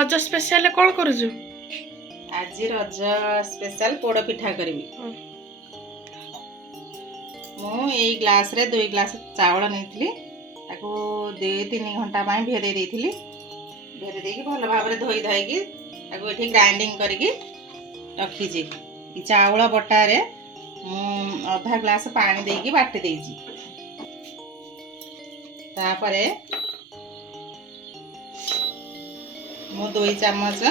रज स्पेशल कौन करूछु? आज रज स्पेशल पोड़ पिठा करी। मु एई ग्लास रे 2 ग्लास चावल नैथिली ताको 2-3 घंटा पाई भेदे देइथिली। भेदे देकी भल भाबरे धोई धाइकी ताको एठी ग्राइंडिंग करिकी रखी छी। ई चावल बटा रे आधा ग्लास पानी देकी बाटी देइची। तापरे मु 2 चम्मच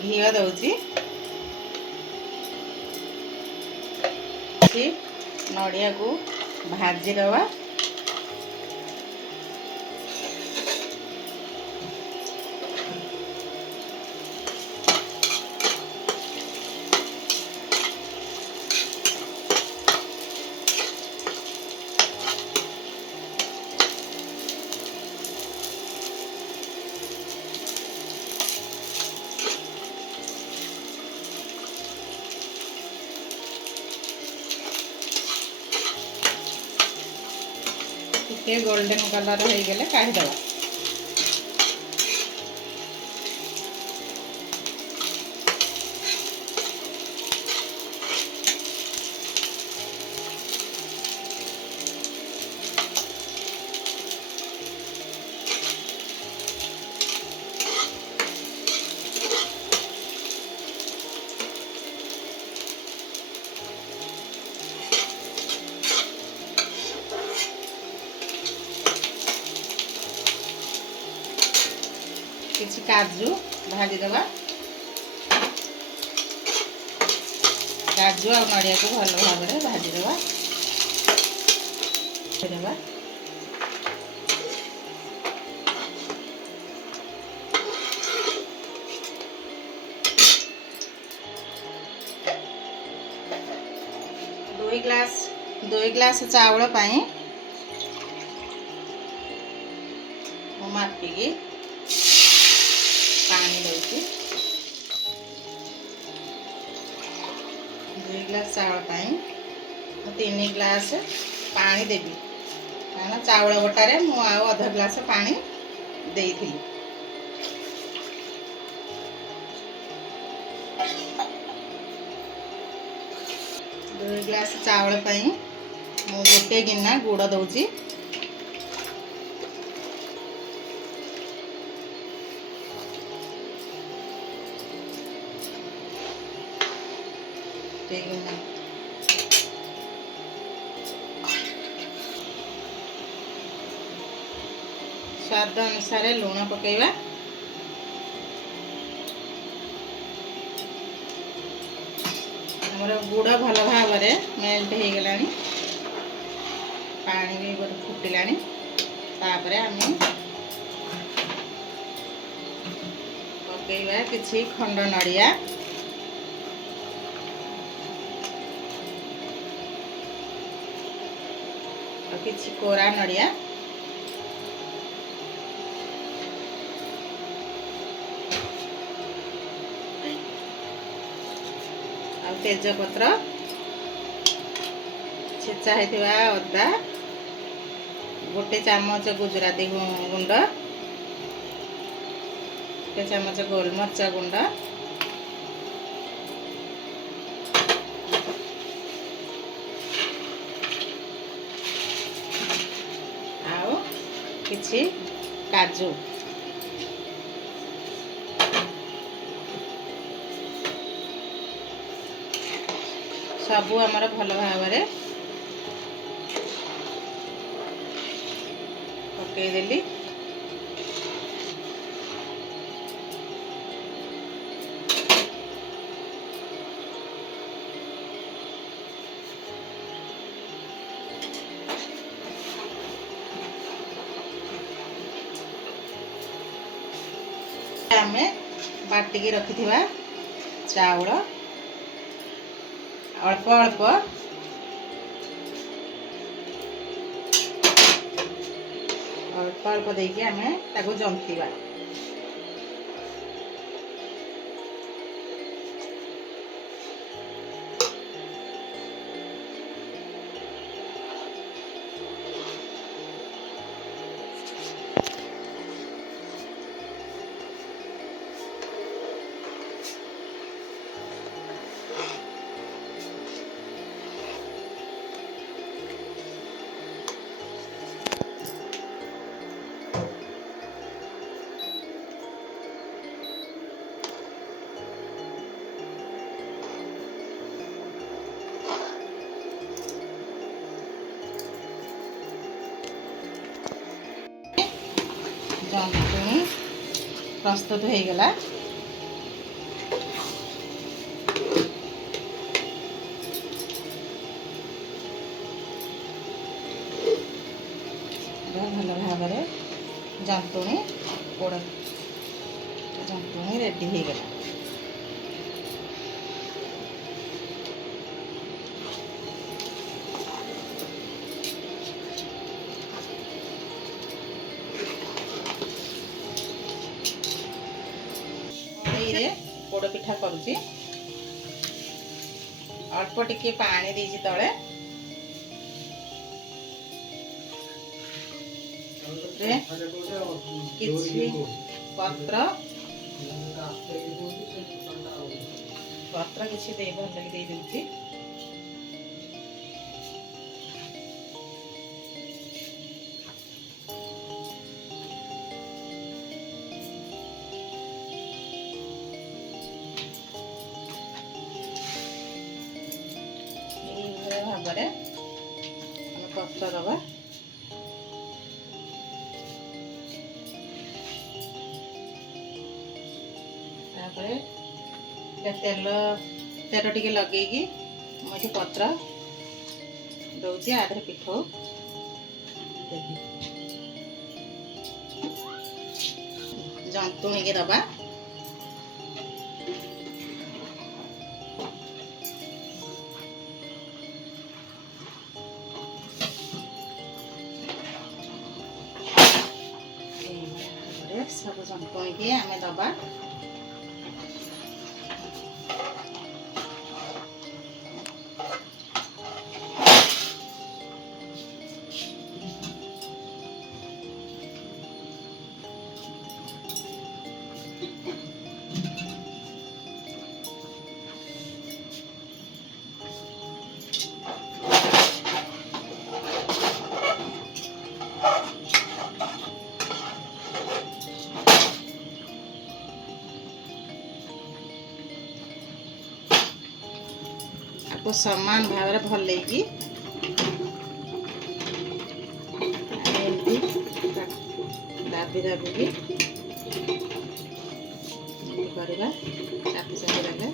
घी दउची। नड़िया को भाजी दवा। टे गोल्डन कलर हो गले काढ़ी दवा। किसी काजू भाजी दवा। काजू और नड़िया को भल भाव में भाजी दवा। 2 ग्लास चावल पाई मापिकी पानी दउची। 2 ग्लास चावल पाई 3 ग्लास पानी देवी। ना चावल बटारे मु आधा ग्लास पानी देइथिली। दो ग्लास चावल पाई मु गोटे गिना गुड़ दउची। स्वाद अनुसार लुण पकेवा। हमर गुड़ भल भाव में मेल्ट हो गलानी। पानी भी फुटिलानी। तापरे आमे पकेवा किछि खंड नड़िया। किछि कोरा नड़िया। तेजपत्र छेचा होइथिबा अदा। गोटे चामच गुजराती गुंड। 1 चामच गोलमर्च गुंड। आउ किछि काजू। सबू आमर भल भाव में पकईदेली। आमे बाटिकी रखिथिबा चावल अल्प अल्प अल्प अल्प देके आमे ताको जंतीबा। जंतुणी प्रस्तुत हो गला। भल भाव जंतुणी पोड़ जंतुणी रेडी हो गला। पोड़ पिठा करुची अल्प टिके पानी देछि तळे किछि पत्र किछि दे भल लगी दे देछि। भाव पत्र दबा तेल तेल टिके लगे मुझे पत्र दौची आधे पिठो जंतुणी के दबा सब जंतुणी के आमे दबा को समान भाव में भल लगी दाबी दाबी करवा चापी चापी देले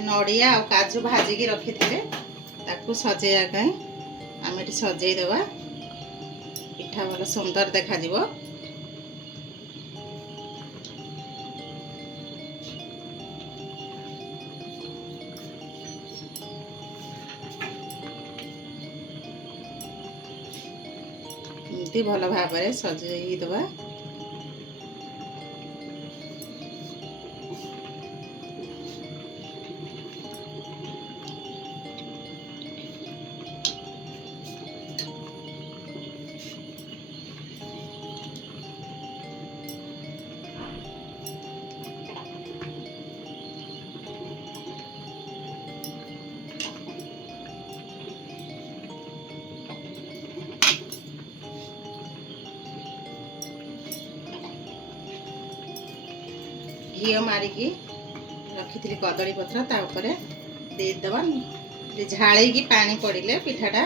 नड़िया और काजू भाजिकी रखी थे ताकू सजेया आम ये सजे देवा पिठा भल सुंदर देखा जिवो। एमती भल भाव सजे देवा। घी मारिकी रखी थी कदली पत्र तापर देदेवा झाड़ी की पानी पड़े पिठाटा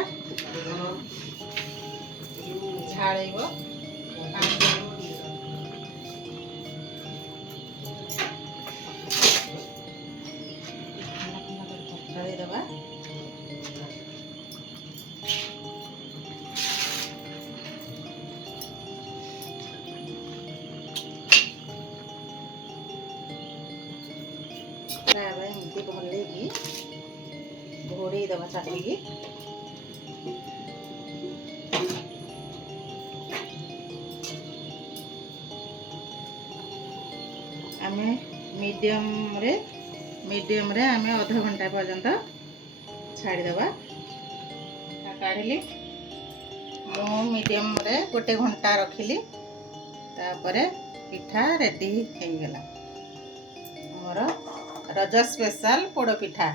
झाड़ब देवा एमती भल घोड़े दबा चाटिकी आमे मीडियम रे आमे आधा घंटा पर्यंत छाड़ीदबा काढ़ी मु मीडियम रे गोटे घंटा रखिली तापरे पिठा रेडी हो गला मोर रज स्पेशल पोड़ पिठा।